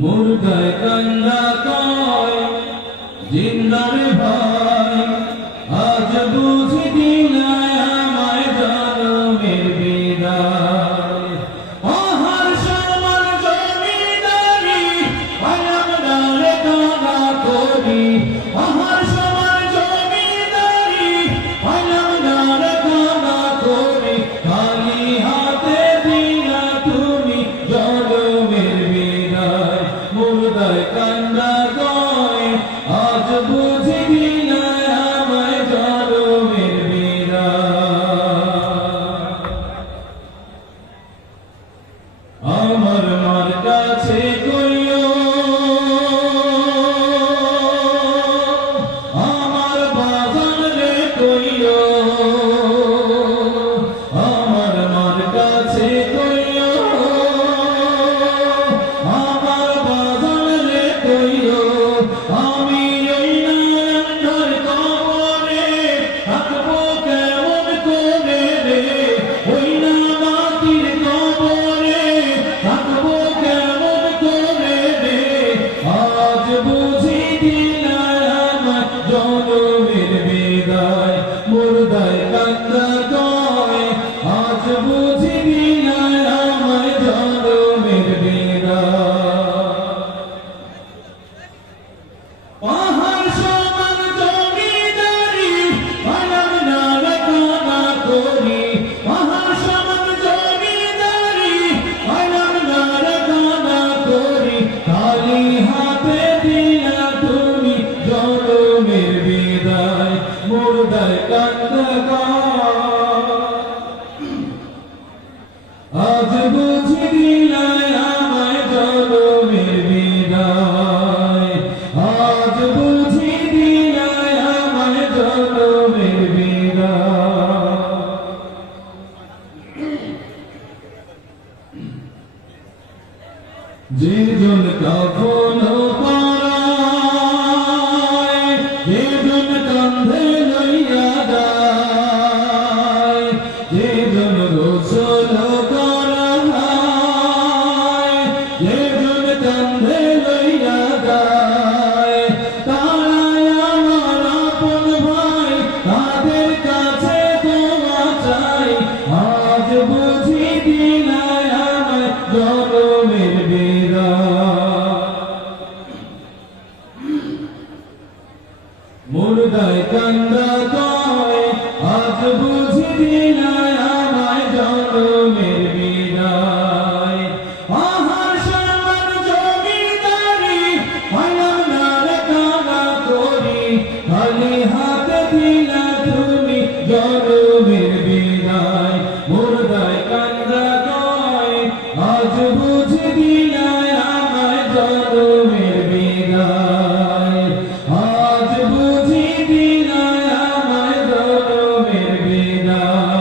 মুর্দায় কান্দা কয় জিন্দারে ভয়। তোমার কাছে Father. আজ বুঝি দিলায় আমায় জনমের বিদায়। আজ বুঝি দিলায় আমায় জনমের বিদায়। যে জন কাফন পারায় যে জন কান্ধে লইয়া যায়, যে জন রোজন পর্দায় কান্দা তয় আজ বুঝি দিলায় আমায় জন্মের বিদায়। আহার সম্মান জমিদারি হলাম নার কানা করি, খালি হাত দিলা তুমি জন্মের বিদায়। পর্দায় কান্দা তয় আজ বুঝি দিলায় আমায় জন্ম Krishna